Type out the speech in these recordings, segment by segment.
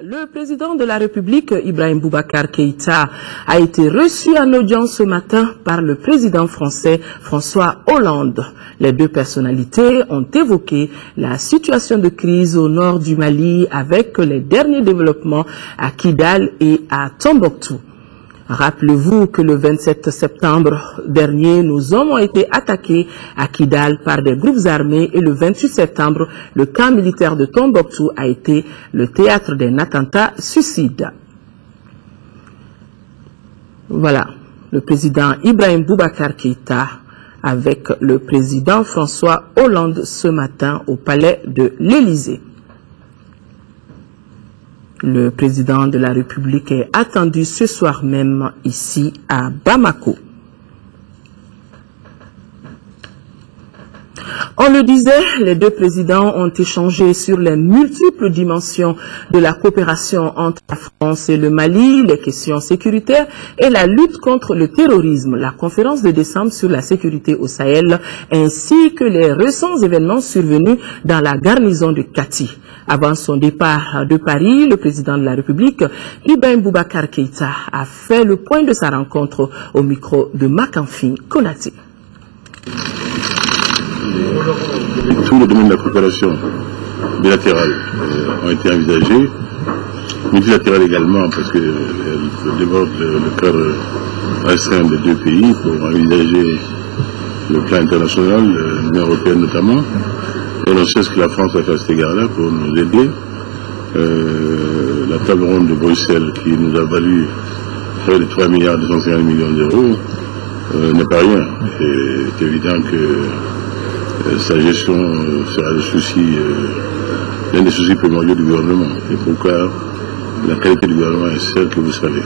Le président de la République, Ibrahim Boubacar Keïta, a été reçu en audience ce matin par le président français François Hollande. Les deux personnalités ont évoqué la situation de crise au nord du Mali avec les derniers développements à Kidal et à Tombouctou. Rappelez-vous que le 27 septembre dernier, nos hommes ont été attaqués à Kidal par des groupes armés et le 28 septembre, le camp militaire de Tombouctou a été le théâtre d'un attentat suicide. Voilà, le président Ibrahim Boubacar Keïta avec le président François Hollande ce matin au palais de l'Élysée. Le président de la République est attendu ce soir même ici à Bamako. On le disait, les deux présidents ont échangé sur les multiples dimensions de la coopération entre la France et le Mali, les questions sécuritaires et la lutte contre le terrorisme, la conférence de décembre sur la sécurité au Sahel, ainsi que les récents événements survenus dans la garnison de Kati. Avant son départ de Paris, le président de la République, Ibrahim Boubacar Keïta, a fait le point de sa rencontre au micro de Makanfi Konaté. Tous les domaines de la coopération bilatérale ont été envisagés, multilatérale également, parce que déborde le cadre restreint des deux pays pour envisager le plan international, l'Union européenne notamment. Et on sait ce que la France a fait à cet égard-là pour nous aider. La table ronde de Bruxelles qui nous a valu près de 3 milliards 250 millions d'euros n'est pas rien. C'est évident que sa gestion sera le souci, l'un des soucis primordiaux du gouvernement. Et pourquoi la qualité du gouvernement est celle que vous savez.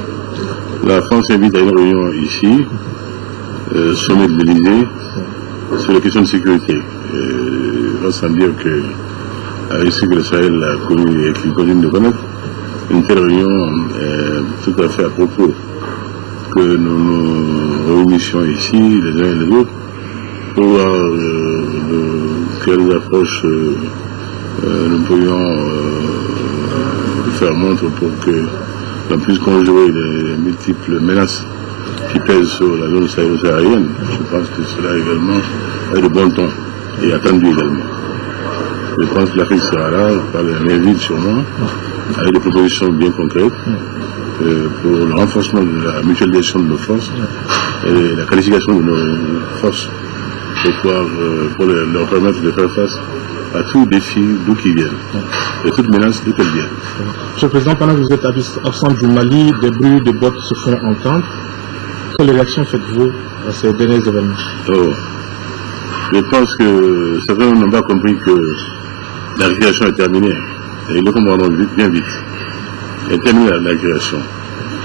La France invite à une réunion ici, sommet de l'Élysée, sur les questions de sécurité. Sans dire que, avec ce que le Sahel a connu et qu'il continue de connaître, une telle réunion est tout à fait à propos que nous nous réunissions ici, les uns et les autres, pour faire des approches, nous pourrions faire montre pour que l'on puisse conjurer les multiples menaces qui pèsent sur la zone sahélo-saharienne. Je pense que cela également est de bon ton et attendu également. Je pense que l'Afrique sera là, par l'invite sûrement, avec des propositions bien concrètes pour le renforcement de la mutualisation de nos forces et la qualification de nos forces pour leur permettre de faire face à tous défis d'où qu'ils viennent et toutes menaces d'où qu'elles viennent. Monsieur le Président, pendant que vous êtes absent du Mali, des bruits de bottes se font entendre. Quelle réaction faites-vous à ces derniers événements? Je pense que certains n'ont pas compris que la récréation est terminée. Et ils le comprendront bien vite. Elle est terminée la récréation.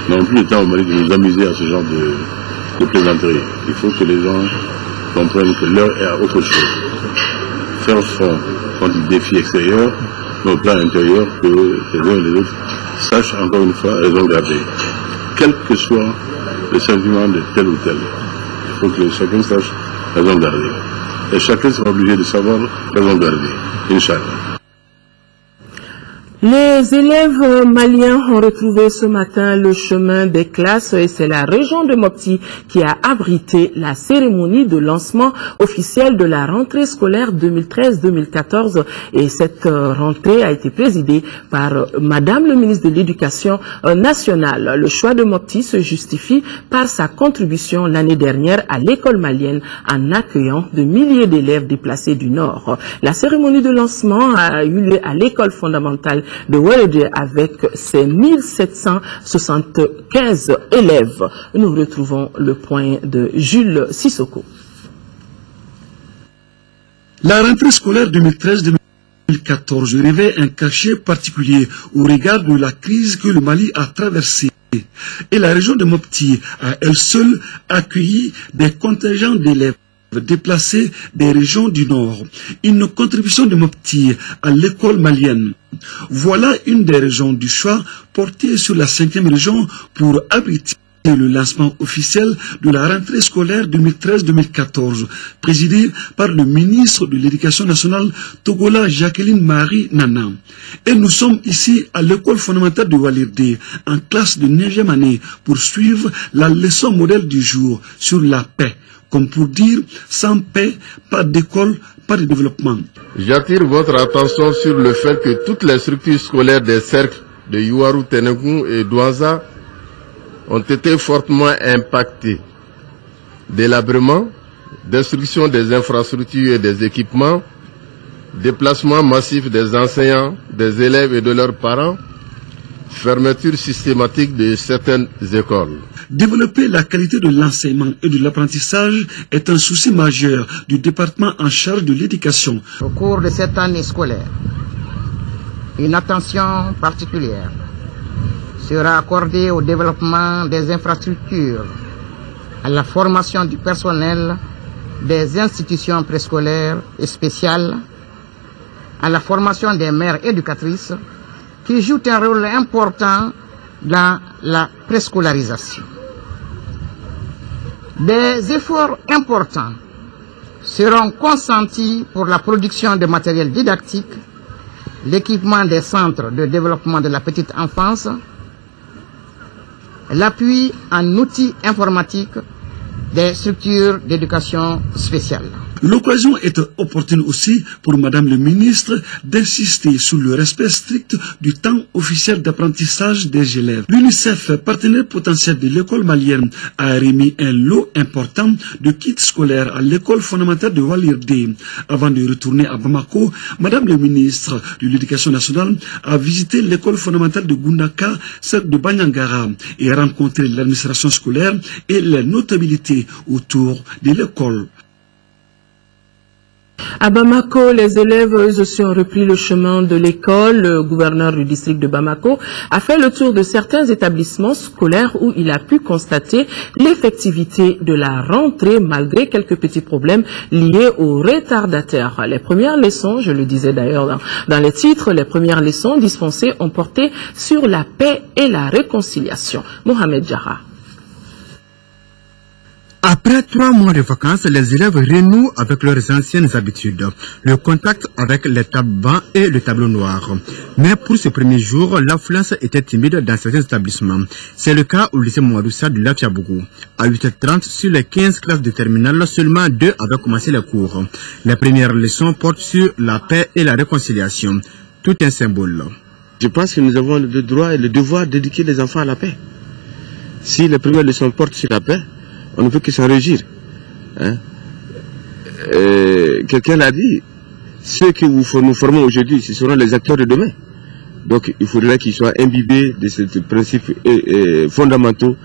Nous n'avons plus le temps au Mali de nous amuser à ce genre de plaisanterie. Il faut que les gens comprennent que l'heure est à autre chose. Faire front contre des défis extérieurs, mais au plan intérieur, que les uns et les autres sachent encore une fois raison garder. Quel que soit le sentiment de tel ou tel, il faut que chacun sache raison garder. Et chacun sera obligé de savoir raison garder. Inch'Allah. Les élèves maliens ont retrouvé ce matin le chemin des classes et c'est la région de Mopti qui a abrité la cérémonie de lancement officiel de la rentrée scolaire 2013-2014 et cette rentrée a été présidée par Madame le ministre de l'Éducation nationale. Le choix de Mopti se justifie par sa contribution l'année dernière à l'école malienne en accueillant de milliers d'élèves déplacés du Nord. La cérémonie de lancement a eu lieu à l'école fondamentale de Wéré avec ses 1775 élèves. Nous retrouvons le point de Jules Sissoko. La rentrée scolaire 2013-2014 revêt un cachet particulier au regard de la crise que le Mali a traversée. Et la région de Mopti a elle seule accueilli des contingents d'élèves déplacés des régions du Nord. Une contribution de Mopti à l'école malienne. Voilà une des régions du choix portée sur la 5e région pour abriter le lancement officiel de la rentrée scolaire 2013-2014, présidé par le ministre de l'Éducation nationale Togola Jacqueline Marie Nana. Et nous sommes ici à l'école fondamentale de Walirde, en classe de 9e année, pour suivre la leçon modèle du jour sur la paix. Comme pour dire, sans paix, pas d'école, pas de développement. J'attire votre attention sur le fait que toutes les structures scolaires des cercles de Yuaru, Tenegu et Douaza ont été fortement impactés. Délabrement, destruction des infrastructures et des équipements, déplacement massif des enseignants, des élèves et de leurs parents, fermeture systématique de certaines écoles. Développer la qualité de l'enseignement et de l'apprentissage est un souci majeur du département en charge de l'éducation. Au cours de cette année scolaire, une attention particulière sera accordée au développement des infrastructures, à la formation du personnel des institutions préscolaires et spéciales, à la formation des mères éducatrices qui jouent un rôle important dans la préscolarisation. Des efforts importants seront consentis pour la production de matériel didactique, l'équipement des centres de développement de la petite enfance, l'appui en outils informatiques des structures d'éducation spéciale. L'occasion est opportune aussi pour Madame le ministre d'insister sur le respect strict du temps officiel d'apprentissage des élèves. L'UNICEF, partenaire potentiel de l'école malienne, a remis un lot important de kits scolaires à l'école fondamentale de Walirde. Avant de retourner à Bamako, Madame le ministre de l'Éducation nationale a visité l'école fondamentale de Gundaka, celle de Banyangara, et a rencontré l'administration scolaire et les notabilités autour de l'école. À Bamako, les élèves eux aussi ont repris le chemin de l'école. Le gouverneur du district de Bamako a fait le tour de certains établissements scolaires où il a pu constater l'effectivité de la rentrée malgré quelques petits problèmes liés aux retardataires. Les premières leçons, je le disais d'ailleurs dans les titres, les premières leçons dispensées ont porté sur la paix et la réconciliation. Mohamed Jara. Après 3 mois de vacances, les élèves renouent avec leurs anciennes habitudes, le contact avec les tableaux et le tableau noir. Mais pour ce premier jour, l'affluence était timide dans certains établissements. C'est le cas au lycée Mouadoussa de Lafiabougou. À 8h30, sur les 15 classes de terminale, seulement 2 avaient commencé les cours. Les premières leçons portent sur la paix et la réconciliation. Tout un symbole. Je pense que nous avons le droit et le devoir d'éduquer les enfants à la paix. Si les premières leçons portent sur la paix, on ne peut que s'en réjouir. Hein? Quelqu'un l'a dit, ceux que nous formons aujourd'hui, ce seront les acteurs de demain. Donc il faudrait qu'ils soient imbibés de ces principes fondamentaux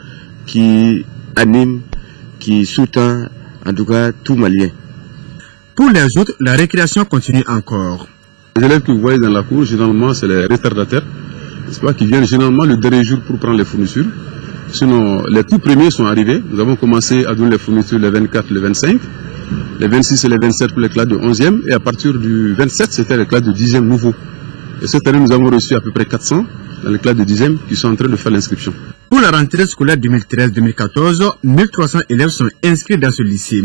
qui animent, qui sous-tendent en tout cas tout Malien. Pour les autres, la récréation continue encore. Les élèves que vous voyez dans la cour, généralement, c'est les retardataires, n'est-ce pas, qui viennent généralement le dernier jour pour prendre les fournitures. Sinon, les tout premiers sont arrivés. Nous avons commencé à donner les fournitures les 24, les 25, les 26 et les 27 pour les classes de 11e. Et à partir du 27, c'était les classes de 10e nouveau. Et cette année, nous avons reçu à peu près 400 dans les classes de 10e qui sont en train de faire l'inscription. Pour la rentrée scolaire 2013-2014, 1300 élèves sont inscrits dans ce lycée.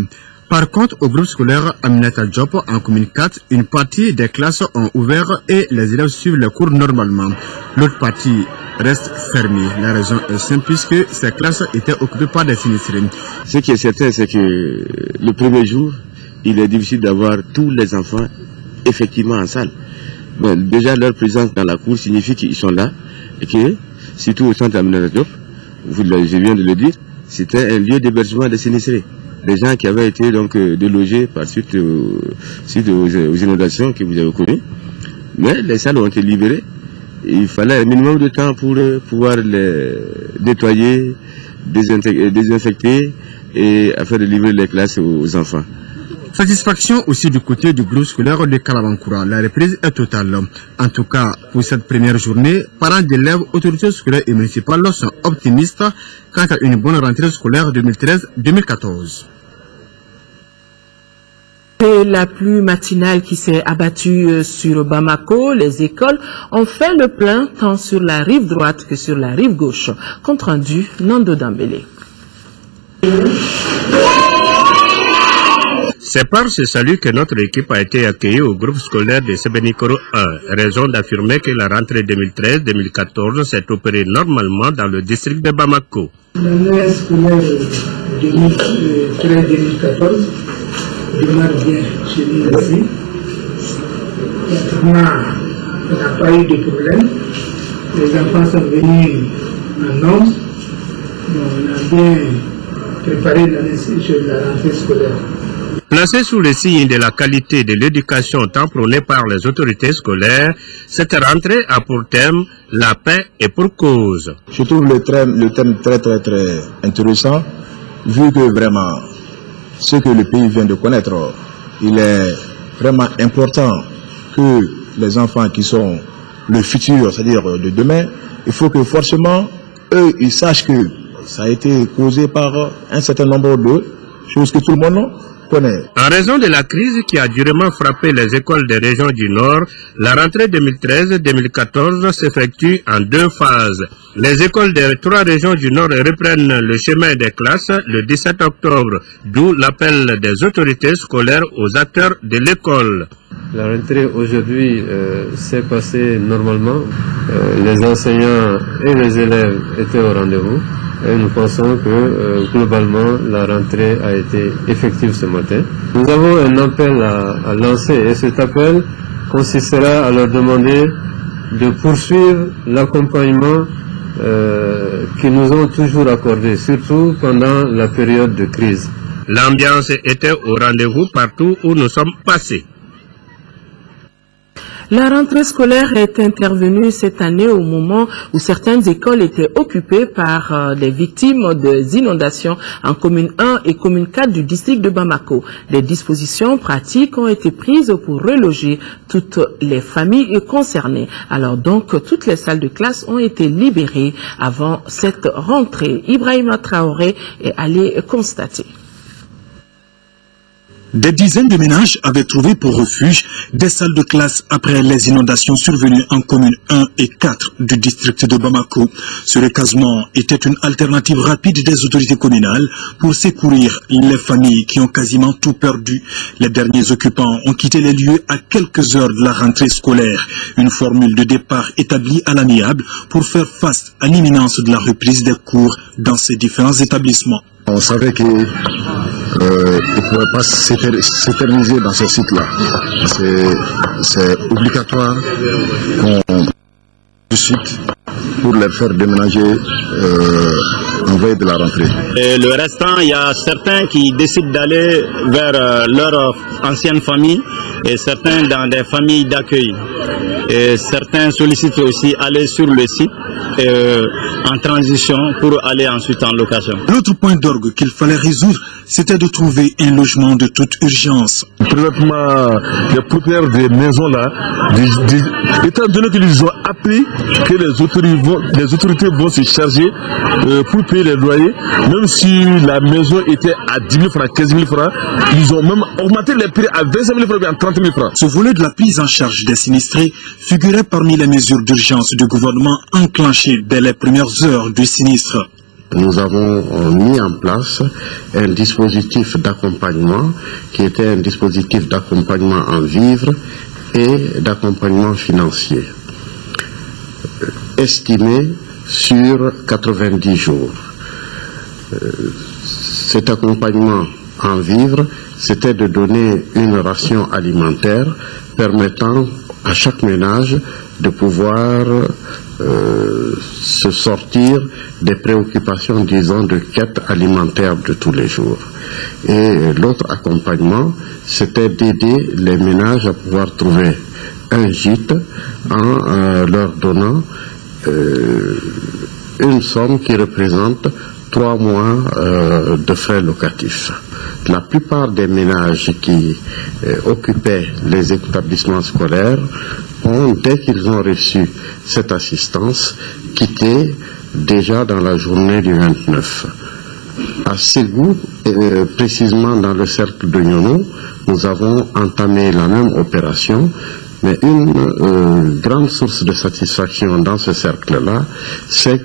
Par contre, au groupe scolaire Aminata Diop, en commune 4, une partie des classes ont ouvert et les élèves suivent les cours normalement. L'autre partie reste fermée. La raison est simple puisque ces classes étaient occupées par des sinistrés. Ce qui est certain, c'est que le premier jour, il est difficile d'avoir tous les enfants effectivement en salle. Bon, déjà, leur présence dans la cour signifie qu'ils sont là et que, surtout au centre Aminata Diop, je viens de le dire, c'était un lieu d'hébergement des sinistrés. Des gens qui avaient été donc délogés par suite aux inondations que vous avez connues. Mais les salles ont été libérées. Il fallait un minimum de temps pour pouvoir les nettoyer, désinfecter et afin de livrer les classes aux enfants. Satisfaction aussi du côté du groupe scolaire de Kalabankoura. La reprise est totale. En tout cas, pour cette première journée, parents d'élèves, autorités scolaires et municipales sont optimistes quant à une bonne rentrée scolaire 2013-2014. Et la pluie matinale qui s'est abattue sur Bamako, les écoles ont fait le plein tant sur la rive droite que sur la rive gauche. Compte rendu, Nando Dambélé. C'est par ce salut que notre équipe a été accueillie au groupe scolaire de Sebenikoro 1, raison d'affirmer que la rentrée 2013-2014 s'est opérée normalement dans le district de Bamako. L'année scolaire 2013-2014 démarre bien chez nous ici. On n'a pas eu de problème. Les enfants sont venus en nombre. On a bien préparé la rentrée scolaire. Placée sous le signe de la qualité de l'éducation tant prônée par les autorités scolaires, cette rentrée a pour thème la paix et pour cause. Je trouve le thème très intéressant, vu que vraiment ce que le pays vient de connaître, il est vraiment important que les enfants qui sont le futur, c'est-à-dire de demain, il faut que forcément, eux, ils sachent que ça a été causé par un certain nombre de choses que tout le monde connaît. En raison de la crise qui a durement frappé les écoles des régions du Nord, la rentrée 2013-2014 s'effectue en 2 phases. Les écoles des 3 régions du Nord reprennent le chemin des classes le 17 octobre, d'où l'appel des autorités scolaires aux acteurs de l'école. La rentrée aujourd'hui s'est passée normalement. Les enseignants et les élèves étaient au rendez-vous. Et nous pensons que globalement la rentrée a été effective ce matin. Nous avons un appel à lancer et cet appel consistera à leur demander de poursuivre l'accompagnement qu'ils nous ont toujours accordé, surtout pendant la période de crise. L'ambiance était au rendez-vous partout où nous sommes passés. La rentrée scolaire est intervenue cette année au moment où certaines écoles étaient occupées par des victimes des inondations en commune 1 et commune 4 du district de Bamako. Des dispositions pratiques ont été prises pour reloger toutes les familles concernées. Alors donc, toutes les salles de classe ont été libérées avant cette rentrée. Ibrahima Traoré est allé constater. Des dizaines de ménages avaient trouvé pour refuge des salles de classe après les inondations survenues en communes 1 et 4 du district de Bamako. Ce recasement était une alternative rapide des autorités communales pour secourir les familles qui ont quasiment tout perdu. Les derniers occupants ont quitté les lieux à quelques heures de la rentrée scolaire. Une formule de départ établie à l'amiable pour faire face à l'imminence de la reprise des cours dans ces différents établissements. On savait qu'il ne pouvait pas s'éterniser dans ce site-là. C'est obligatoire qu'on du site pour les faire déménager en veille de la rentrée. Et le restant, il y a certains qui décident d'aller vers leur ancienne famille et certains dans des familles d'accueil. Et certains sollicitent aussi aller sur le site en transition pour aller ensuite en location. L'autre point d'orgue qu'il fallait résoudre, c'était de trouver un logement de toute urgence. Présentement, les propriétaires des maisons-là, étant donné qu'ils ont appris que les autorités vont se charger pour payer les loyers, même si la maison était à 10 000 francs, 15 000 francs, ils ont même augmenté les prix à 25 000 francs et à 30 000 francs. Ce volet de la prise en charge des sinistrés figurait parmi les mesures d'urgence du gouvernement enclenchées dès les premières heures du sinistre. Nous avons mis en place un dispositif d'accompagnement qui était un dispositif d'accompagnement en vivres et d'accompagnement financier, estimé sur 90 jours. Cet accompagnement en vivres, c'était de donner une ration alimentaire permettant à chaque ménage de pouvoir se sortir des préoccupations, disons, de quête alimentaire de tous les jours. Et l'autre accompagnement, c'était d'aider les ménages à pouvoir trouver un gîte en leur donnant une somme qui représente 3 mois de frais locatifs. La plupart des ménages qui occupaient les établissements scolaires ont, dès qu'ils ont reçu cette assistance, quitté déjà dans la journée du 29. À Ségou, précisément dans le cercle de Nyono, nous avons entamé la même opération, mais une grande source de satisfaction dans ce cercle-là, c'est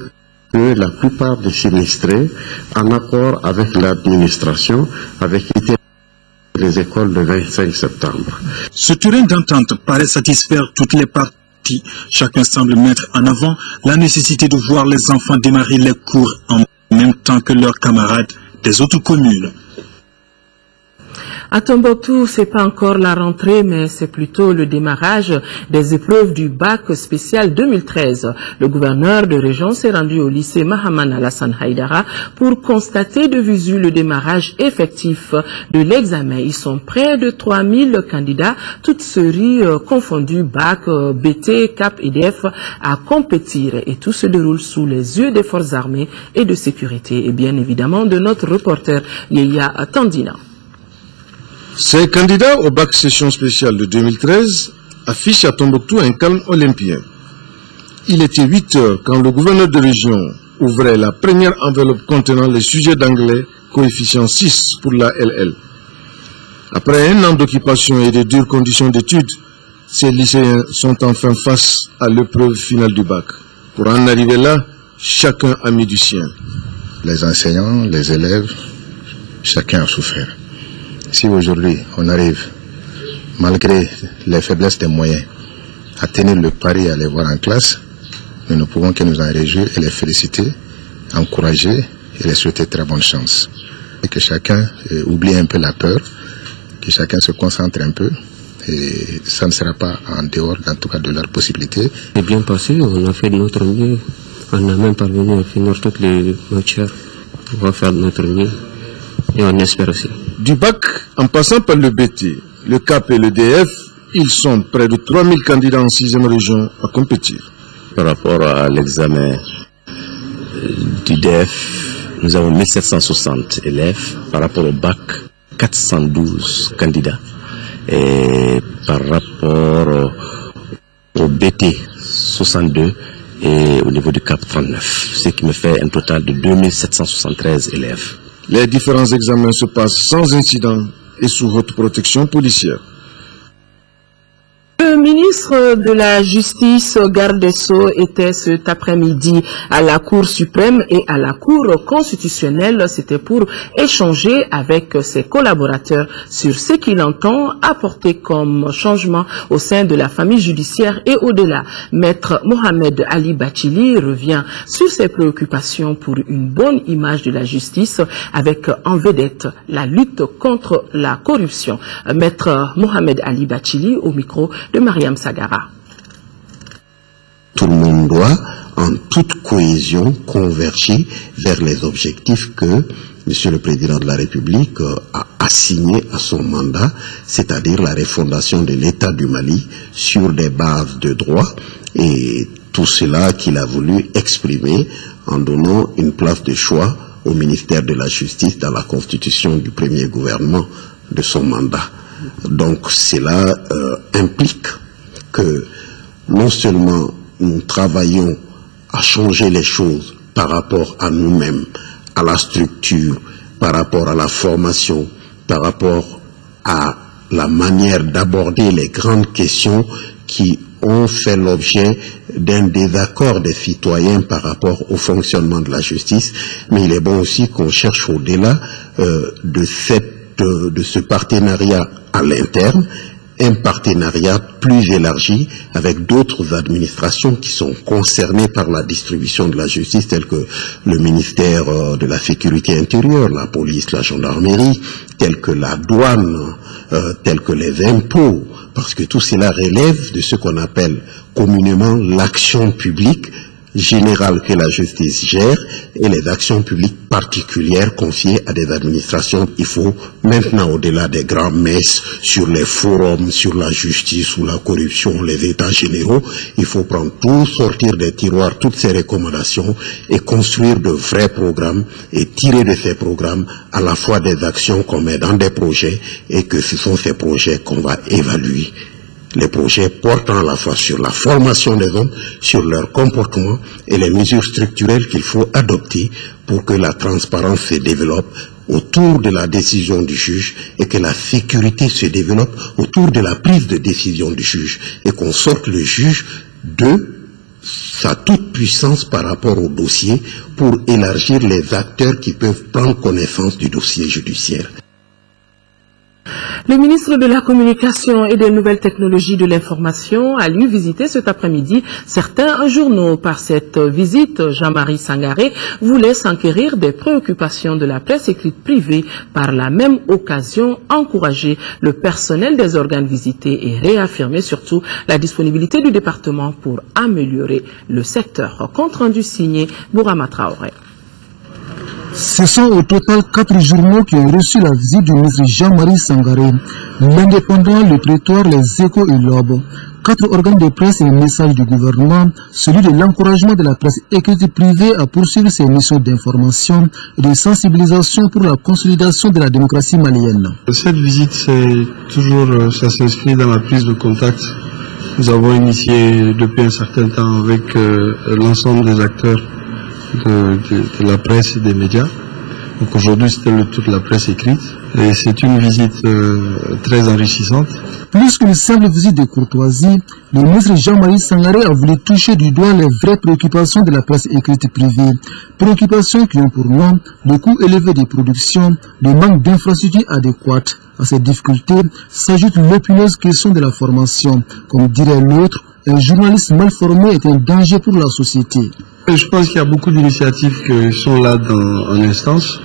que la plupart des sinistrés, en accord avec l'administration, avaient quitté les écoles le 25 septembre. Ce terrain d'entente paraît satisfaire toutes les parties. Chacun semble mettre en avant la nécessité de voir les enfants démarrer les cours en même temps que leurs camarades des autres communes. À Tombouctou, c'est pas encore la rentrée, mais c'est plutôt le démarrage des épreuves du bac spécial 2013. Le gouverneur de région s'est rendu au lycée Mahaman Alassane Haïdara pour constater de visu le démarrage effectif de l'examen. Ils sont près de 3000 candidats, toutes séries confondues, bac, BT, CAP, EDF, à compétir. Et tout se déroule sous les yeux des forces armées et de sécurité. Et bien évidemment de notre reporter Yeya Tandina. Ces candidats au bac session spéciale de 2013 affichent à Tombouctou un calme olympien. Il était 8 heures quand le gouverneur de région ouvrait la première enveloppe contenant les sujets d'anglais, coefficient 6 pour la LL. Après un an d'occupation et de dures conditions d'études, ces lycéens sont enfin face à l'épreuve finale du bac. Pour en arriver là, chacun a mis du sien. Les enseignants, les élèves, chacun a souffert. Si aujourd'hui on arrive, malgré les faiblesses des moyens, à tenir le pari et à les voir en classe, nous ne pouvons que nous en réjouir et les féliciter, encourager et les souhaiter très bonne chance. Et que chacun oublie un peu la peur, que chacun se concentre un peu, et ça ne sera pas en dehors, en tout cas, de leurs possibilités. C'est bien passé, on a fait de notre mieux, on a même parvenu à finir toutes les matières, on va faire de notre mieux. Et on espère aussi. Du bac, en passant par le BT, le CAP et le DF, ils sont près de 3000 candidats en 6e région à compétir. Par rapport à l'examen du DF, nous avons 1760 élèves. Par rapport au bac, 412 candidats. Et par rapport au BT, 62. Et au niveau du CAP, 39. Ce qui me fait un total de 2773 élèves. Les différents examens se passent sans incident et sous haute protection policière. Le ministre de la Justice, garde des Sceaux, était cet après-midi à la Cour suprême et à la Cour constitutionnelle. C'était pour échanger avec ses collaborateurs sur ce qu'il entend apporter comme changement au sein de la famille judiciaire et au-delà. Maître Mohamed Ali Bachili revient sur ses préoccupations pour une bonne image de la justice avec en vedette la lutte contre la corruption. Maître Mohamed Ali Bachili au micro de Mariam Sagara. Tout le monde doit, en toute cohésion, converger vers les objectifs que Monsieur le Président de la République a assignés à son mandat, c'est-à-dire la refondation de l'État du Mali sur des bases de droit, et tout cela qu'il a voulu exprimer en donnant une place de choix au ministère de la Justice dans la constitution du premier gouvernement de son mandat. Donc cela implique que non seulement nous travaillons à changer les choses par rapport à nous-mêmes, à la structure, par rapport à la formation, par rapport à la manière d'aborder les grandes questions qui ont fait l'objet d'un désaccord des citoyens par rapport au fonctionnement de la justice, mais il est bon aussi qu'on cherche au-delà de ce partenariat à l'interne, un partenariat plus élargi avec d'autres administrations qui sont concernées par la distribution de la justice, telles que le ministère de la Sécurité intérieure, la police, la gendarmerie, telles que la douane, telles que les impôts, parce que tout cela relève de ce qu'on appelle communément l'action publique générale que la justice gère et les actions publiques particulières confiées à des administrations. Il faut maintenant, au-delà des grandes messes sur les forums, sur la justice ou la corruption, les états généraux, il faut prendre tout, sortir des tiroirs toutes ces recommandations et construire de vrais programmes et tirer de ces programmes à la fois des actions qu'on met dans des projets et que ce sont ces projets qu'on va évaluer. Les projets portant à la fois sur la formation des hommes, sur leur comportement et les mesures structurelles qu'il faut adopter pour que la transparence se développe autour de la décision du juge et que la sécurité se développe autour de la prise de décision du juge et qu'on sorte le juge de sa toute puissance par rapport au dossier pour élargir les acteurs qui peuvent prendre connaissance du dossier judiciaire. Le ministre de la Communication et des Nouvelles Technologies de l'Information a lui visité cet après-midi certains journaux. Par cette visite, Jean-Marie Sangaré voulait s'enquérir des préoccupations de la presse écrite privée, par la même occasion encourager le personnel des organes visités et réaffirmer surtout la disponibilité du département pour améliorer le secteur. Compte rendu signé Bourama Traoré. Ce sont au total 4 journaux qui ont reçu la visite du ministre Jean-Marie Sangaré. L'Indépendant, le Prétoire, les Échos et l'Aube. 4 organes de presse et un message du gouvernement, celui de l'encouragement de la presse écrite privée à poursuivre ses missions d'information et de sensibilisation pour la consolidation de la démocratie malienne. Cette visite, ça s'inscrit dans la prise de contact. Nous avons initié depuis un certain temps avec l'ensemble des acteurs de la presse et des médias. Donc aujourd'hui, c'était le tour de la presse écrite et c'est une visite très enrichissante. Plus qu'une simple visite de courtoisie, le ministre Jean-Marie Sangaré a voulu toucher du doigt les vraies préoccupations de la presse écrite privée. Préoccupations qui ont pour nom le coût élevé des productions, le manque d'infrastructures adéquates. À ces difficultés s'ajoute l'épineuse question de la formation. Comme dirait l'autre, un journaliste mal formé est un danger pour la société. Je pense qu'il y a beaucoup d'initiatives qui sont là en instance.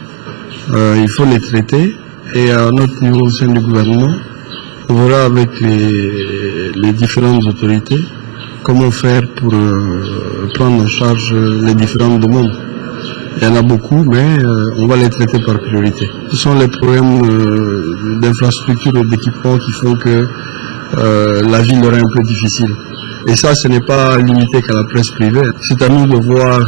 Il faut les traiter. Et à notre niveau au sein du gouvernement, on verra avec les différentes autorités comment faire pour prendre en charge les différentes demandes. Il y en a beaucoup, mais on va les traiter par priorité. Ce sont les problèmes d'infrastructure et d'équipement qui font que la vie leur est un peu difficile. Et ça, ce n'est pas limité qu'à la presse privée. C'est à nous de voir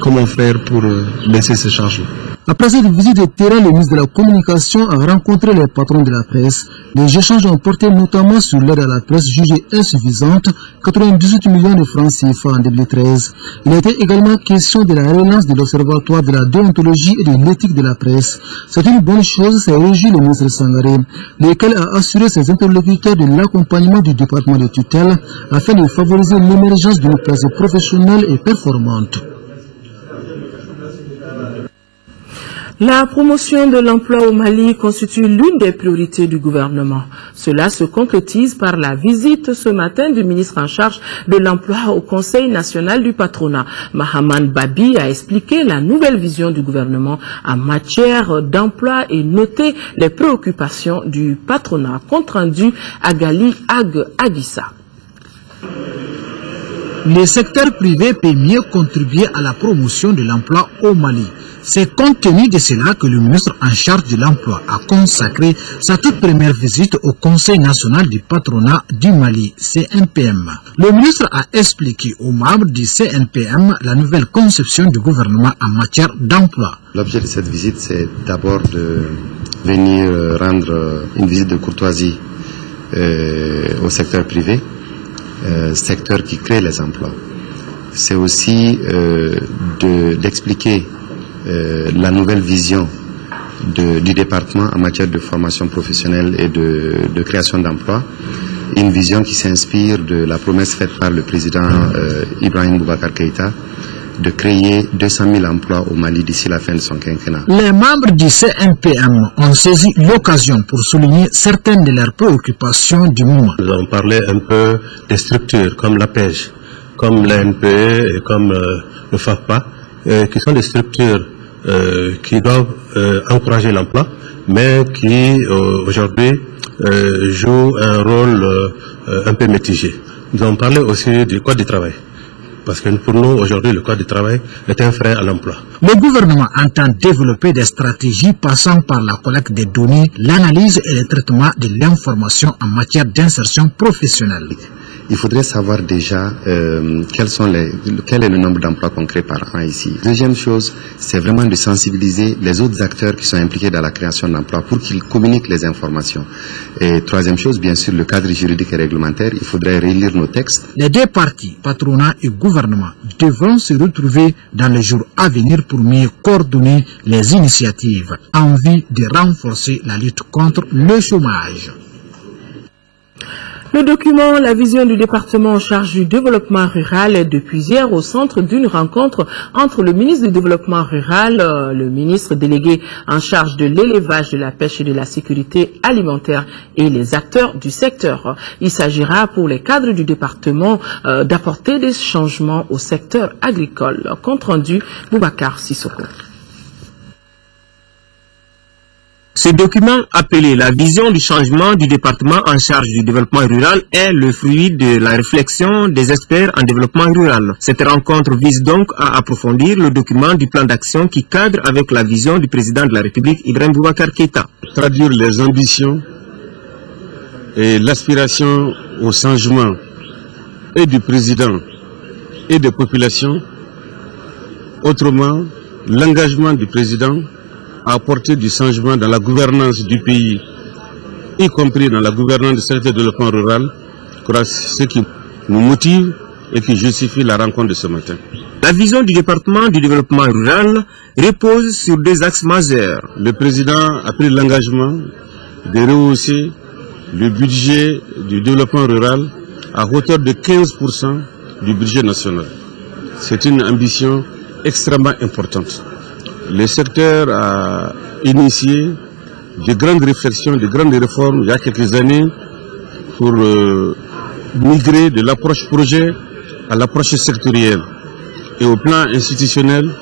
comment faire pour baisser ces charges. Après cette visite de terrain, le ministre de la Communication a rencontré les patrons de la presse. Les échanges ont porté notamment sur l'aide à la presse jugée insuffisante, 98 millions de francs CFA en 2013. Il était également question de la relance de l'Observatoire de la déontologie et de l'éthique de la presse. C'est une bonne chose, s'est réjoui le ministre Sangaré, lequel a assuré ses interlocuteurs de l'accompagnement du département de tutelle afin de favoriser l'émergence d'une presse professionnelle et performante. La promotion de l'emploi au Mali constitue l'une des priorités du gouvernement. Cela se concrétise par la visite ce matin du ministre en charge de l'emploi au Conseil national du patronat. Mahaman Babi a expliqué la nouvelle vision du gouvernement en matière d'emploi et noté les préoccupations du patronat. Compte rendu Agali Ag Adissa. Le secteur privé peut mieux contribuer à la promotion de l'emploi au Mali. C'est compte tenu de cela que le ministre en charge de l'emploi a consacré sa toute première visite au Conseil national du patronat du Mali, CNPM. Le ministre a expliqué aux membres du CNPM la nouvelle conception du gouvernement en matière d'emploi. L'objet de cette visite, c'est d'abord de venir rendre une visite de courtoisie au secteur privé, secteur qui crée les emplois. C'est aussi d'expliquer la nouvelle vision du département en matière de formation professionnelle et de création d'emplois. Une vision qui s'inspire de la promesse faite par le président Ibrahim Boubacar Keïta de créer 200 000 emplois au Mali d'ici la fin de son quinquennat. Les membres du CNPM ont saisi l'occasion pour souligner certaines de leurs préoccupations du moment. Nous avons parlé un peu des structures comme la PEJ, comme l'ANPE et comme le FAFPA, qui sont des structures qui doivent encourager l'emploi, mais qui aujourd'hui jouent un rôle un peu mitigé. Nous avons parlé aussi du Code du travail, parce que pour nous aujourd'hui le Code du travail est un frein à l'emploi. Le gouvernement entend développer des stratégies passant par la collecte des données, l'analyse et le traitement de l'information en matière d'insertion professionnelle. il faudrait savoir déjà quel est le nombre d'emplois concrets par an ici. Deuxième chose, c'est vraiment de sensibiliser les autres acteurs qui sont impliqués dans la création d'emplois pour qu'ils communiquent les informations. Et troisième chose, bien sûr, le cadre juridique et réglementaire, il faudrait relire nos textes. Les deux parties, patronat et gouvernement, devront se retrouver dans les jours à venir pour mieux coordonner les initiatives en vue de renforcer la lutte contre le chômage. Le document La vision du département en charge du développement rural est depuis hier au centre d'une rencontre entre le ministre du développement rural, le ministre délégué en charge de l'élevage, de la pêche et de la sécurité alimentaire et les acteurs du secteur. Il s'agira pour les cadres du département d'apporter des changements au secteur agricole. Compte rendu, Boubacar Sissoko. Ce document appelé la vision du changement du département en charge du développement rural est le fruit de la réflexion des experts en développement rural. Cette rencontre vise donc à approfondir le document du plan d'action qui cadre avec la vision du président de la République, Ibrahim Boubacar Keïta. Traduire les ambitions et l'aspiration au changement et du président et des populations. Autrement, l'engagement du président à apporter du changement dans la gouvernance du pays, y compris dans la gouvernance du secteur de développement rural, ce qui nous motive et qui justifie la rencontre de ce matin. La vision du département du développement rural repose sur deux axes majeurs. Le président a pris l'engagement de rehausser le budget du développement rural à hauteur de 15% du budget national. C'est une ambition extrêmement importante. Le secteur a initié de grandes réflexions, de grandes réformes il y a quelques années pour migrer de l'approche projet à l'approche sectorielle. Et au plan institutionnel,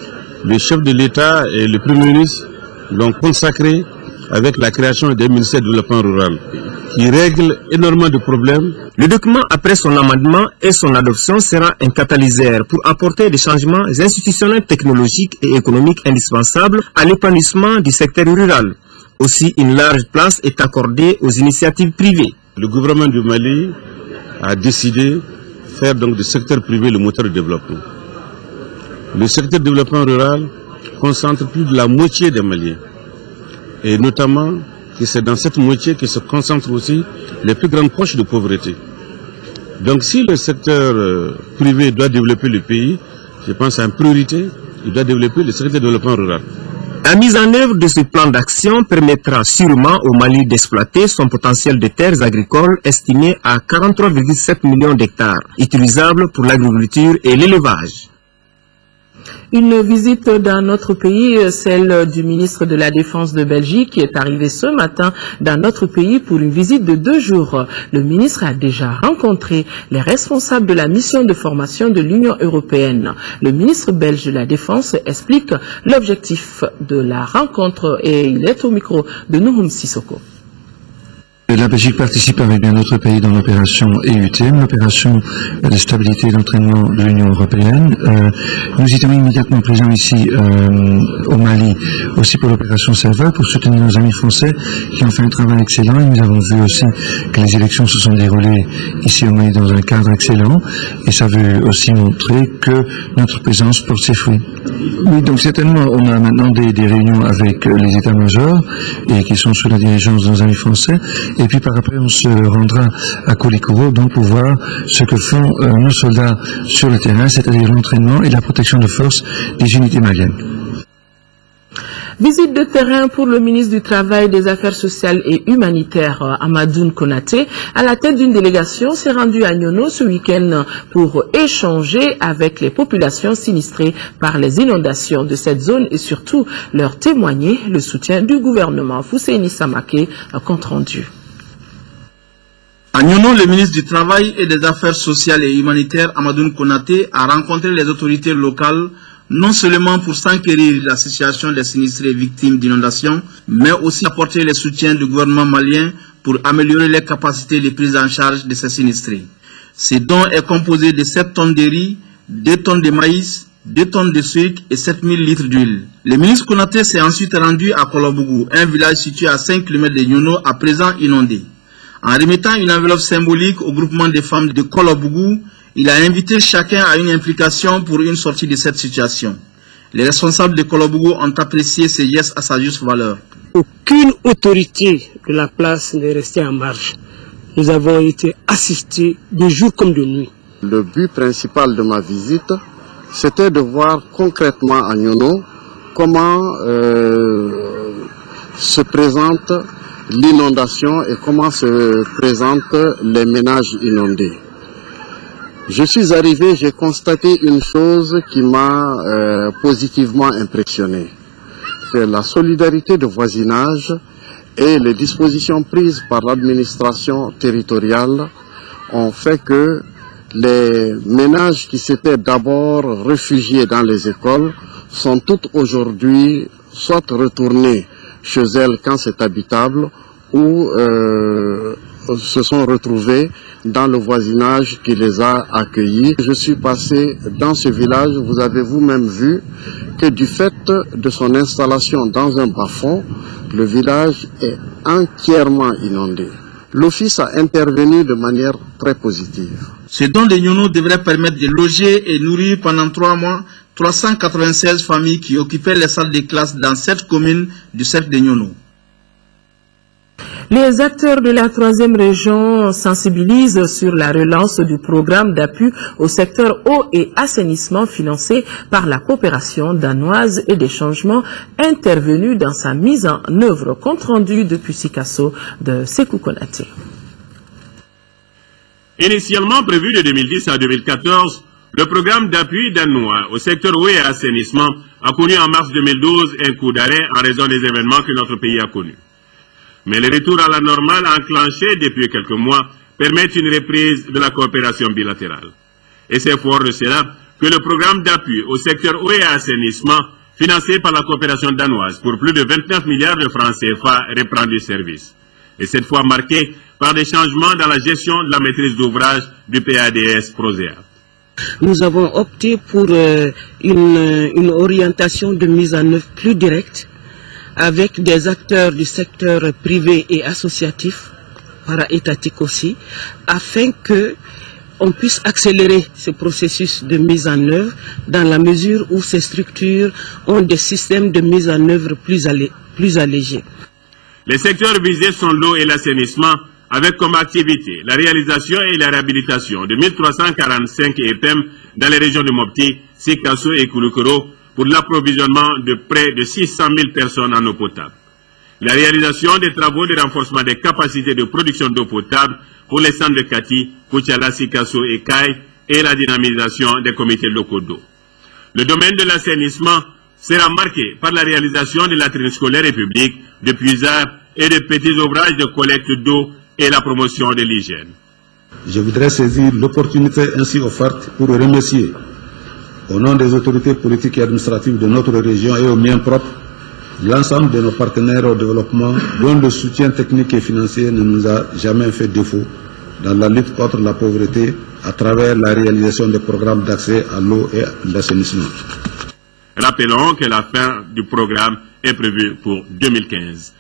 le chef de l'État et le Premier ministre l'ont consacré avec la création des ministères du développement rural, qui règle énormément de problèmes. Le document, après son amendement et son adoption, sera un catalyseur pour apporter des changements institutionnels, technologiques et économiques indispensables à l'épanouissement du secteur rural. Aussi, une large place est accordée aux initiatives privées. Le gouvernement du Mali a décidé de faire donc du secteur privé le moteur de développement. Le secteur de développement rural concentre plus de la moitié des Maliens. Et notamment, c'est dans cette moitié que se concentrent aussi les plus grandes poches de pauvreté. Donc si le secteur privé doit développer le pays, je pense en priorité, il doit développer le secteur de développement rural. La mise en œuvre de ce plan d'action permettra sûrement au Mali d'exploiter son potentiel de terres agricoles estimé à 43,7 millions d'hectares, utilisables pour l'agriculture et l'élevage. Une visite dans notre pays, celle du ministre de la Défense de Belgique, qui est arrivé ce matin dans notre pays pour une visite de 2 jours. Le ministre a déjà rencontré les responsables de la mission de formation de l'Union européenne. Le ministre belge de la Défense explique l'objectif de la rencontre et il est au micro de Nouhoum Sissoko. La Belgique participe avec bien d'autres pays dans l'opération EUTM, l'opération de stabilité et d'entraînement de l'Union européenne. Nous étions immédiatement présents ici au Mali, aussi pour l'opération Serval, pour soutenir nos amis français qui ont fait un travail excellent. Et nous avons vu aussi que les élections se sont déroulées ici au Mali dans un cadre excellent. Et ça veut aussi montrer que notre présence porte ses fruits. Oui, donc certainement, on a maintenant des réunions avec les états-majors et qui sont sous la dirigeance de nos amis français. Et puis par après, on se rendra à Koulikoro donc pour voir ce que font nos soldats sur le terrain, c'est-à-dire l'entraînement et la protection de force des unités maliennes. Visite de terrain pour le ministre du Travail, des Affaires sociales et humanitaires, Amadoune Konaté, à la tête d'une délégation, s'est rendu à Nyono ce week-end pour échanger avec les populations sinistrées par les inondations de cette zone et surtout leur témoigner le soutien du gouvernement. Fousseini Samake, compte rendu. À Nyono, le ministre du Travail et des Affaires sociales et humanitaires, Amadoune Konaté, a rencontré les autorités locales non seulement pour s'enquérir de la situation des sinistrés victimes d'inondations, mais aussi apporter le soutien du gouvernement malien pour améliorer les capacités de prise en charge de ces sinistrés. Ce don est composé de 7 tonnes de riz, 2 tonnes de maïs, 2 tonnes de sucre et 7000 litres d'huile. Le ministre Konaté s'est ensuite rendu à Kolobougou, un village situé à 5 km de Nyono, à présent inondé. En remettant une enveloppe symbolique au groupement des femmes de Kolobougou, il a invité chacun à une implication pour une sortie de cette situation. Les responsables de Kolobougou ont apprécié ces gestes à sa juste valeur. Aucune autorité de la place n'est restée en marge. Nous avons été assistés de jour comme de nuit. Le but principal de ma visite, c'était de voir concrètement à Nyono comment se présente l'inondation et comment se présentent les ménages inondés. Je suis arrivé, j'ai constaté une chose qui m'a positivement impressionné. C'est la solidarité de voisinage et les dispositions prises par l'administration territoriale ont fait que les ménages qui s'étaient d'abord réfugiés dans les écoles sont toutes aujourd'hui soit retournés chez elles quand c'est habitable ou se sont retrouvés dans le voisinage qui les a accueillis. Je suis passé dans ce village, vous avez vous-même vu que du fait de son installation dans un bas-fond, le village est entièrement inondé. L'office a intervenu de manière très positive. Ce don de Nyono devrait permettre de loger et nourrir pendant 3 mois 396 familles qui occupaient les salles de classe dans 7 communes du cercle de Nyono. Les acteurs de la 3e région sensibilisent sur la relance du programme d'appui au secteur eau et assainissement financé par la coopération danoise et des changements intervenus dans sa mise en œuvre. Compte rendu depuis Sikasso de Sekou Konaté. Initialement prévu de 2010 à 2014, le programme d'appui danois au secteur eau et assainissement a connu en mars 2012 un coup d'arrêt en raison des événements que notre pays a connus. Mais le retour à la normale enclenché depuis quelques mois permet une reprise de la coopération bilatérale. Et c'est fort de cela que le programme d'appui au secteur eau et assainissement, financé par la coopération danoise pour plus de 29 milliards de francs CFA, reprend du service. Et cette fois marqué par des changements dans la gestion de la maîtrise d'ouvrage du PADS Prosea. Nous avons opté pour une orientation de mise en œuvre plus directe, avec des acteurs du secteur privé et associatif, para-étatique aussi, afin qu'on puisse accélérer ce processus de mise en œuvre dans la mesure où ces structures ont des systèmes de mise en œuvre plus allégés. Les secteurs visés sont l'eau et l'assainissement, avec comme activité la réalisation et la réhabilitation de 1345 EPM dans les régions de Mopti, Sikasso et Kouloukoro, pour l'approvisionnement de près de 600 000 personnes en eau potable. La réalisation des travaux de renforcement des capacités de production d'eau potable pour les centres de Kati, Kouchala, Sikasso et Kai et la dynamisation des comités locaux d'eau. Le domaine de l'assainissement sera marqué par la réalisation de latrines scolaires et publiques, de puisards et de petits ouvrages de collecte d'eau et la promotion de l'hygiène. Je voudrais saisir l'opportunité ainsi offerte pour remercier au nom des autorités politiques et administratives de notre région et au mien propre, l'ensemble de nos partenaires au développement dont le soutien technique et financier ne nous a jamais fait défaut dans la lutte contre la pauvreté à travers la réalisation des programmes d'accès à l'eau et à l'assainissement. Rappelons que la fin du programme est prévue pour 2015.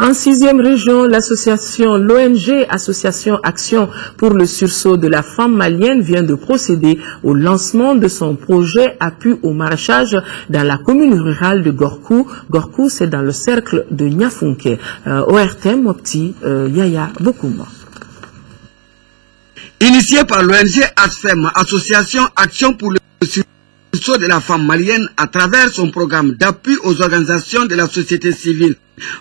En 6e région, l'ONG Association Action pour le sursaut de la femme malienne vient de procéder au lancement de son projet appui au maraîchage dans la commune rurale de Gorkou. Gorkou, c'est dans le cercle de Niafunke. ORTM, Mopti, Yaya Bokouma. Initié par l'ONG ASFEM, Association Action pour le sursaut de la femme malienne, à travers son programme d'appui aux organisations de la société civile,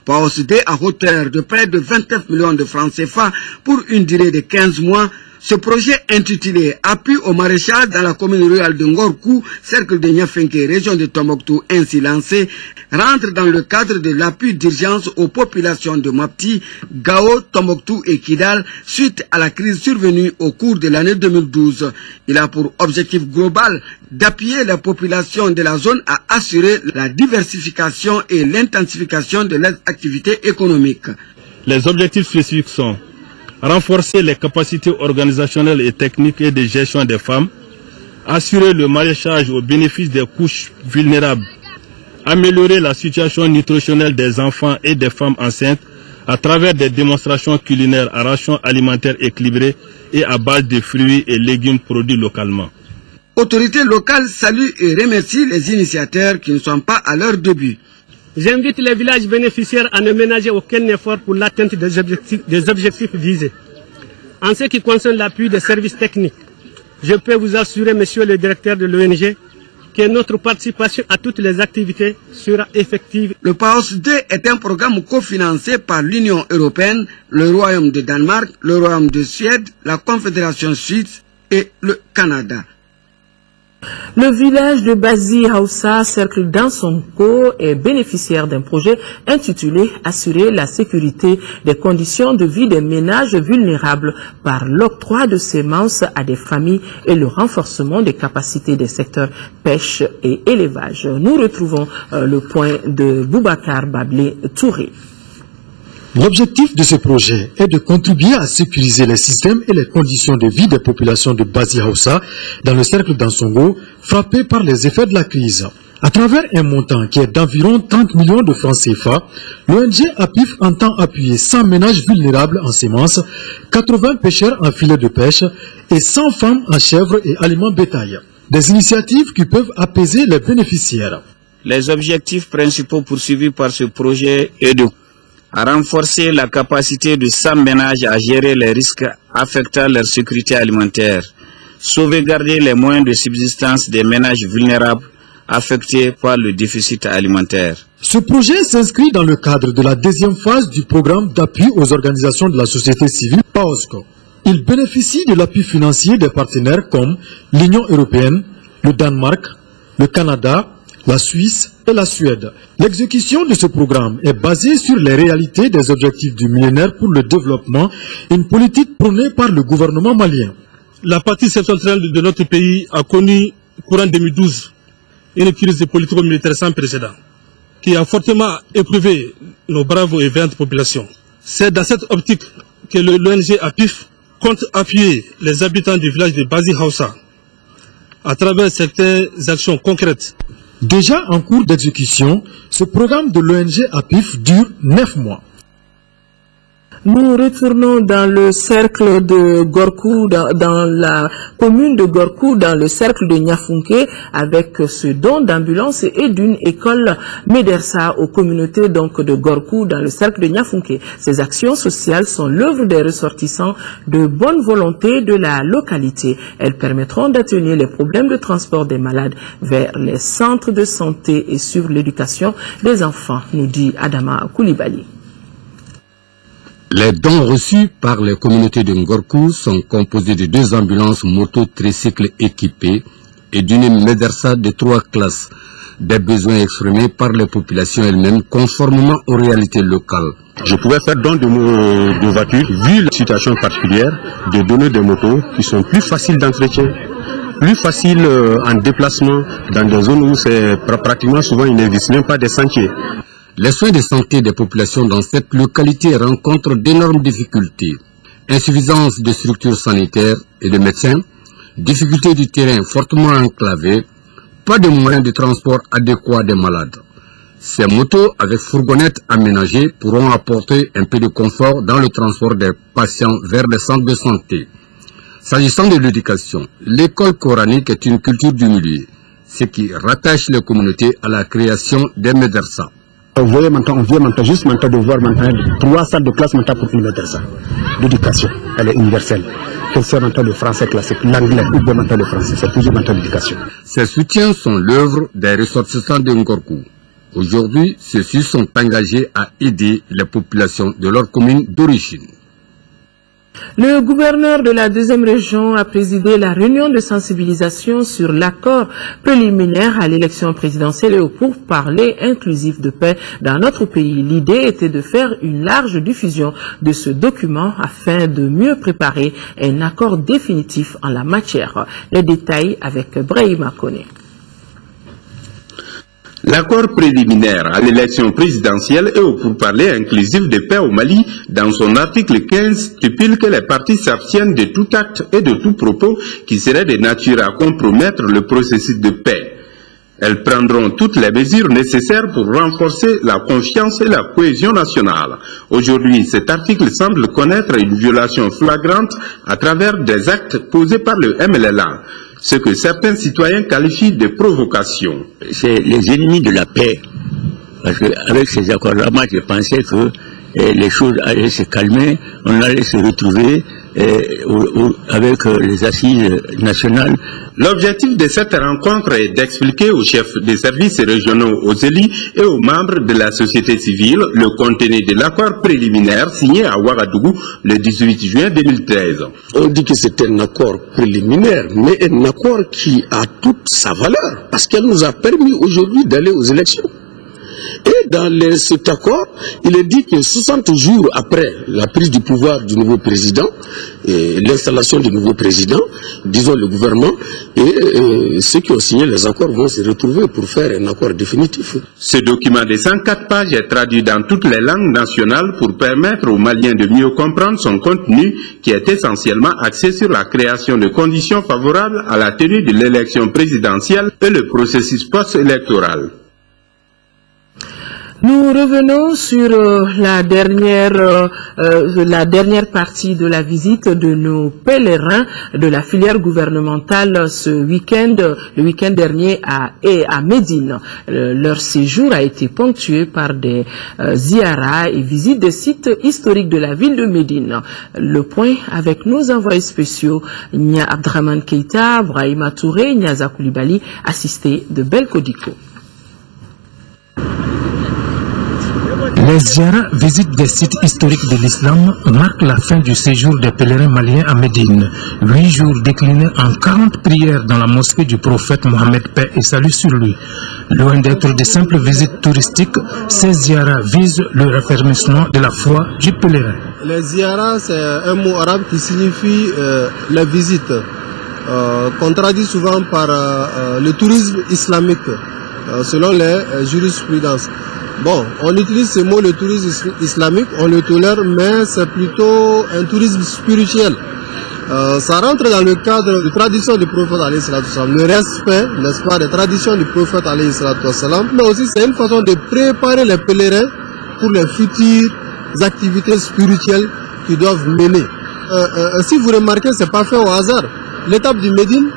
possédé à hauteur de près de 29 millions de francs CFA pour une durée de 15 mois, ce projet intitulé « Appui au maraîchage dans la commune rurale de Ngorkou, cercle de Niafunke, région de Tombouctou » ainsi lancé, rentre dans le cadre de l'appui d'urgence aux populations de Mopti, Gao, Tombouctou et Kidal suite à la crise survenue au cours de l'année 2012. Il a pour objectif global d'appuyer la population de la zone à assurer la diversification et l'intensification de leurs activités économiques. Les objectifs spécifiques sont renforcer les capacités organisationnelles et techniques et de gestion des femmes, assurer le maraîchage au bénéfice des couches vulnérables, améliorer la situation nutritionnelle des enfants et des femmes enceintes, à travers des démonstrations culinaires à ration alimentaire équilibrée et à base de fruits et légumes produits localement. Autorités locales saluent et remercient les initiateurs qui ne sont pas à leur début. J'invite les villages bénéficiaires à ne ménager aucun effort pour l'atteinte des objectifs visés. En ce qui concerne l'appui des services techniques, je peux vous assurer, monsieur le directeur de l'ONG, que notre participation à toutes les activités sera effective. Le PAOS-2 est un programme cofinancé par l'Union européenne, le Royaume de Danemark, le Royaume de Suède, la Confédération suisse et le Canada. Le village de Bazi Hausa, cercle d'Ansonko, est bénéficiaire d'un projet intitulé « Assurer la sécurité des conditions de vie des ménages vulnérables par l'octroi de semences à des familles et le renforcement des capacités des secteurs pêche et élevage ». Nous retrouvons le point de Boubacar Bablé Touré. L'objectif de ce projet est de contribuer à sécuriser les systèmes et les conditions de vie des populations de Bazi Hausa dans le cercle d'Ansongo, frappé par les effets de la crise. À travers un montant qui est d'environ 30 millions de francs CFA, l'ONG APIF entend appuyer 100 ménages vulnérables en semences, 80 pêcheurs en filets de pêche et 100 femmes en chèvres et aliments bétail. Des initiatives qui peuvent apaiser les bénéficiaires. Les objectifs principaux poursuivis par ce projet est de renforcer la capacité de 100 ménages à gérer les risques affectant leur sécurité alimentaire, sauvegarder les moyens de subsistance des ménages vulnérables affectés par le déficit alimentaire. Ce projet s'inscrit dans le cadre de la deuxième phase du programme d'appui aux organisations de la société civile PAOSCO. Il bénéficie de l'appui financier des partenaires comme l'Union européenne, le Danemark, le Canada, la Suisse et la Suède. L'exécution de ce programme est basée sur les réalités des objectifs du millénaire pour le développement, une politique prônée par le gouvernement malien. La partie septentrionale de notre pays a connu, courant 2012, une crise politico-militaire sans précédent, qui a fortement éprouvé nos braves et vaillantes populations. C'est dans cette optique que l'ONG APIF compte appuyer les habitants du village de Bazi Hausa à travers certaines actions concrètes. Déjà en cours d'exécution, ce programme de l'ONG APIF dure 9 mois. Nous retournons dans le cercle de Gorkou, dans la commune de Gorkou, dans le cercle de Niafunke, avec ce don d'ambulance et d'une école Médersa aux communautés donc de Gorkou dans le cercle de Niafunke. Ces actions sociales sont l'œuvre des ressortissants de bonne volonté de la localité. Elles permettront d'atténuer les problèmes de transport des malades vers les centres de santé et sur l'éducation des enfants, nous dit Adama Koulibaly. Les dons reçus par les communautés de Ngorkou sont composés de 2 ambulances moto-tricycles équipées et d'une Médersa de 3 classes, des besoins exprimés par les populations elles-mêmes conformément aux réalités locales. Je pouvais faire don de voitures, vu la situation particulière, de donner des motos qui sont plus faciles d'entretien, plus faciles en déplacement dans des zones où c'est pratiquement souvent il n'existe même pas des sentiers. Les soins de santé des populations dans cette localité rencontrent d'énormes difficultés. Insuffisance de structures sanitaires et de médecins, difficultés du terrain fortement enclavé, pas de moyens de transport adéquats des malades. Ces motos avec fourgonnettes aménagées pourront apporter un peu de confort dans le transport des patients vers les centres de santé. S'agissant de l'éducation, l'école coranique est une culture du milieu, ce qui rattache les communautés à la création des médersas. Vous voyez maintenant, on vient maintenant juste maintenant de voir maintenant 3 salles de classe maintenant pour une médersa. L'éducation, elle est universelle. Que ce soit maintenant le français classique, l'anglais ou bien maintenant le français, c'est toujours maintenant l'éducation. Ces soutiens sont l'œuvre des ressortissants de Ngorkou. Aujourd'hui, ceux-ci sont engagés à aider les populations de leur commune d'origine. Le gouverneur de la 2e région a présidé la réunion de sensibilisation sur l'accord préliminaire à l'élection présidentielle et au pourparlers inclusif de paix dans notre pays. L'idée était de faire une large diffusion de ce document afin de mieux préparer un accord définitif en la matière. Les détails avec Brahima Kone. L'accord préliminaire à l'élection présidentielle et au pourparlers inclusif de paix au Mali, dans son article 15, stipule que les partis s'abstiennent de tout acte et de tout propos qui serait de nature à compromettre le processus de paix. Elles prendront toutes les mesures nécessaires pour renforcer la confiance et la cohésion nationale. Aujourd'hui, cet article semble connaître une violation flagrante à travers des actes posés par le MLLA, ce que certains citoyens qualifient de provocation. C'est les ennemis de la paix. Parce qu'avec ces accords-là, moi je pensais que les choses allaient se calmer, on allait se retrouver avec les assises nationales. L'objectif de cette rencontre est d'expliquer aux chefs des services régionaux, aux élus et aux membres de la société civile le contenu de l'accord préliminaire signé à Ouagadougou le 18 juin 2013. On dit que c'est un accord préliminaire, mais un accord qui a toute sa valeur, parce qu'elle nous a permis aujourd'hui d'aller aux élections. Et dans cet accord, il est dit que 60 jours après la prise du pouvoir du nouveau président, et l'installation du nouveau président, disons le gouvernement, et ceux qui ont signé les accords vont se retrouver pour faire un accord définitif. Ce document de 104 pages est traduit dans toutes les langues nationales pour permettre aux Maliens de mieux comprendre son contenu, qui est essentiellement axé sur la création de conditions favorables à la tenue de l'élection présidentielle et le processus post-électoral. Nous revenons sur la dernière partie de la visite de nos pèlerins de la filière gouvernementale ce week-end, le week-end dernier à Médine. Leur séjour a été ponctué par des ziyaras et visites des sites historiques de la ville de Médine. Le point avec nos envoyés spéciaux, Nya Abdraman Keita, Brahima Touré, Nyaza Koulibaly, assistés de Belkodiko. Les ziyaras visitent des sites historiques de l'islam marquent la fin du séjour des pèlerins maliens à Médine. 8 jours déclinés en 40 prières dans la mosquée du prophète Mohammed, paix et salut sur lui. Loin d'être de simples visites touristiques, ces ziyaras visent le raffermissement de la foi du pèlerin. Les ziyaras, c'est un mot arabe qui signifie la visite, qu'on traduit souvent par le tourisme islamique, selon les jurisprudences. Bon, on utilise ce mot, le tourisme islamique, on le tolère, mais c'est plutôt un tourisme spirituel. Ça rentre dans le cadre de tradition du prophète alayhi salatu wassalam, le respect, n'est-ce pas, des traditions du prophète alayhi salatu wassalam, mais aussi c'est une façon de préparer les pèlerins pour les futures activités spirituelles qu'ils doivent mener. Si vous remarquez, c'est pas fait au hasard. L'étape du Médine,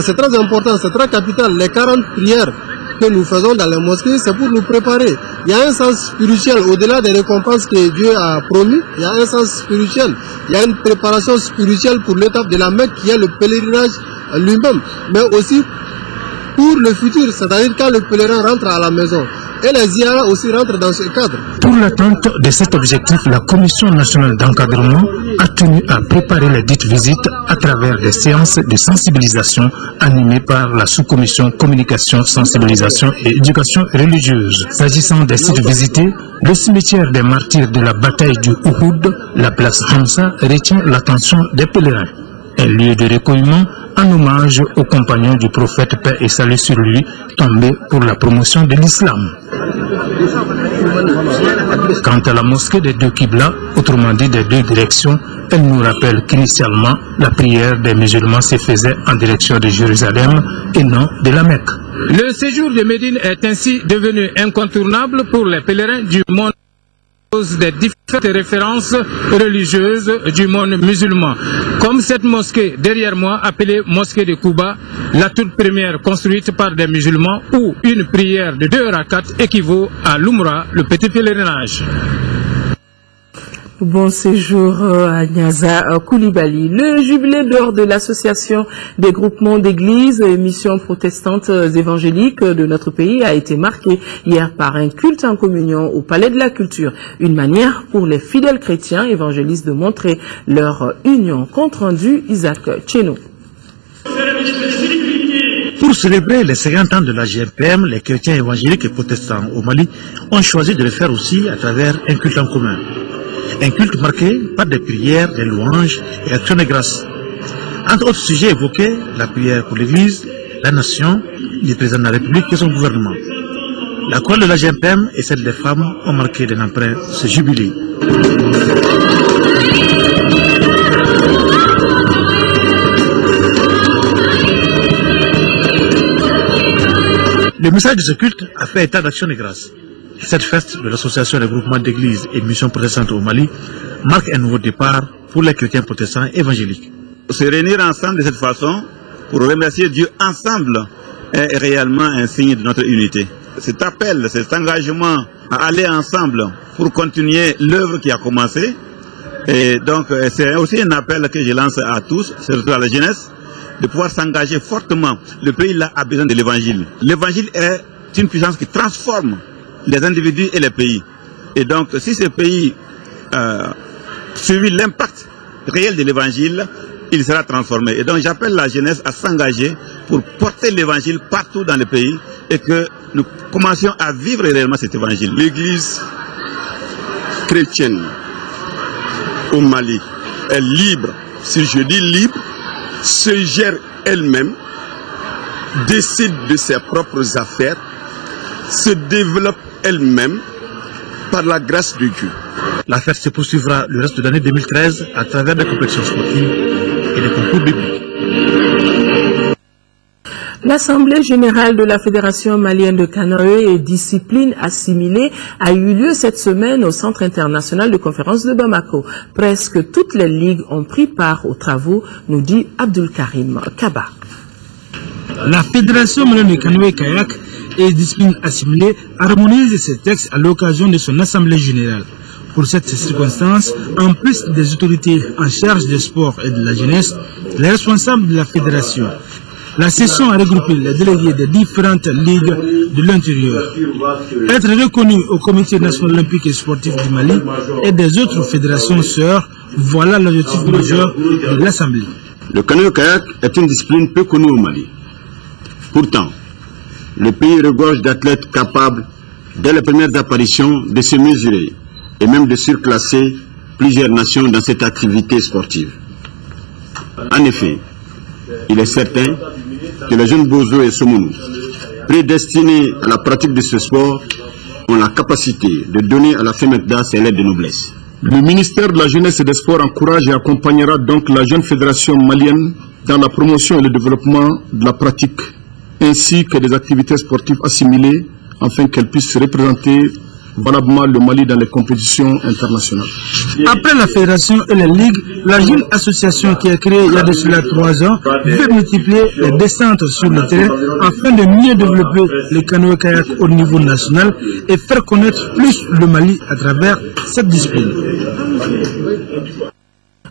c'est très important, c'est très capital. Les 40 prières que nous faisons dans les mosquées, c'est pour nous préparer. Il y a un sens spirituel, au-delà des récompenses que Dieu a promis, il y a un sens spirituel. Il y a une préparation spirituelle pour l'étape de la Mecque qui est le pèlerinage lui-même, mais aussi pour le futur, c'est-à-dire quand le pèlerin rentre à la maison. Et les ziyaras aussi rentrent dans ce cadre. Pour l'atteinte de cet objectif, la Commission nationale d'encadrement a tenu à préparer les dites visites à travers des séances de sensibilisation animées par la sous-commission communication, sensibilisation et éducation religieuse. S'agissant des sites visités, le cimetière des martyrs de la bataille du Uhud, la place Hamza, retient l'attention des pèlerins. Un lieu de recueillement en hommage aux compagnons du prophète paix et salut sur lui, tombés pour la promotion de l'islam. Quant à la mosquée des deux Qibla, autrement dit des deux directions, elle nous rappelle qu'initialement, la prière des musulmans se faisait en direction de Jérusalem et non de la Mecque. Le séjour de Médine est ainsi devenu incontournable pour les pèlerins du monde des différentes références religieuses du monde musulman. Comme cette mosquée derrière moi, appelée mosquée de Kouba, la toute première construite par des musulmans, où une prière de 2 rakats équivaut à l'Umrah, le petit pèlerinage. Bon séjour à Nyaza Koulibaly. Le jubilé d'or de l'association des groupements d'églises et missions protestantes évangéliques de notre pays a été marqué hier par un culte en communion au Palais de la Culture. Une manière pour les fidèles chrétiens évangélistes de montrer leur union. Compte rendu Isaac Tcheno. Pour célébrer les 50 ans de la GMPM, les chrétiens évangéliques et protestants au Mali ont choisi de le faire aussi à travers un culte en commun. Un culte marqué par des prières, des louanges et actions de grâce. Entre autres sujets évoqués, la prière pour l'Église, la nation, le président de la République et son gouvernement. La chorale de la GMPM et celle des femmes ont marqué d'un emprunt ce jubilé. Le message de ce culte a fait état d'action de grâce. Cette fête de l'association des groupements d'églises et missions protestantes au Mali marque un nouveau départ pour les chrétiens protestants évangéliques. Se réunir ensemble de cette façon pour remercier Dieu ensemble est réellement un signe de notre unité. Cet appel, cet engagement à aller ensemble pour continuer l'œuvre qui a commencé. Et donc c'est aussi un appel que je lance à tous, surtout à la jeunesse, de pouvoir s'engager fortement. Le pays là a besoin de l'évangile. L'évangile est une puissance qui transforme les individus et les pays. Et donc si ce pays suit l'impact réel de l'évangile, il sera transformé. Et donc j'appelle la jeunesse à s'engager pour porter l'évangile partout dans le pays et que nous commencions à vivre réellement cet évangile. L'église chrétienne au Mali est libre, si je dis libre, se gère elle-même, décide de ses propres affaires, se développe elle-même par la grâce de Dieu. La fête se poursuivra le reste de l'année 2013 à travers des compétitions sportives et des concours bibliques. L'Assemblée générale de la Fédération malienne de canoë et discipline assimilée a eu lieu cette semaine au Centre international de conférences de Bamako. Presque toutes les ligues ont pris part aux travaux, nous dit Abdul Karim Kaba. La Fédération malienne de canoë et kayak et discipline assimilée harmonise ses textes à l'occasion de son Assemblée générale. Pour cette circonstance, en plus des autorités en charge des sports et de la jeunesse, les responsables de la fédération, la session a regroupé les délégués des différentes ligues de l'intérieur. Être reconnu au Comité national olympique et sportif du Mali et des autres fédérations sœurs, voilà l'objectif majeur de l'Assemblée. Le canoë-kayak est une discipline peu connue au Mali. Pourtant, le pays regorge d'athlètes capables, dès les premières apparitions, de se mesurer et même de surclasser plusieurs nations dans cette activité sportive. En effet, il est certain que les jeunes Bozo et Somounou, prédestinés à la pratique de ce sport, ont la capacité de donner à la FEMECDA ses lettres de noblesse. Le ministère de la Jeunesse et des Sports encourage et accompagnera donc la jeune fédération malienne dans la promotion et le développement de la pratique, ainsi que des activités sportives assimilées, afin qu'elles puissent représenter valablement le Mali dans les compétitions internationales. Après la fédération et les ligues, la jeune association qui est créée il y a de cela 3 ans veut multiplier les descentes sur le terrain afin de mieux développer le canoë-kayak au niveau national et faire connaître plus le Mali à travers cette discipline.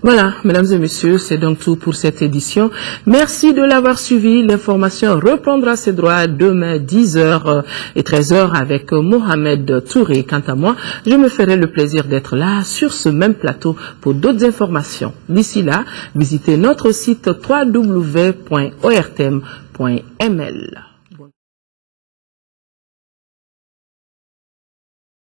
Voilà, mesdames et messieurs, c'est donc tout pour cette édition. Merci de l'avoir suivi. L'information reprendra ses droits demain 10h et 13h avec Mohamed Touré. Quant à moi, je me ferai le plaisir d'être là sur ce même plateau pour d'autres informations. D'ici là, visitez notre site www.ortm.ml.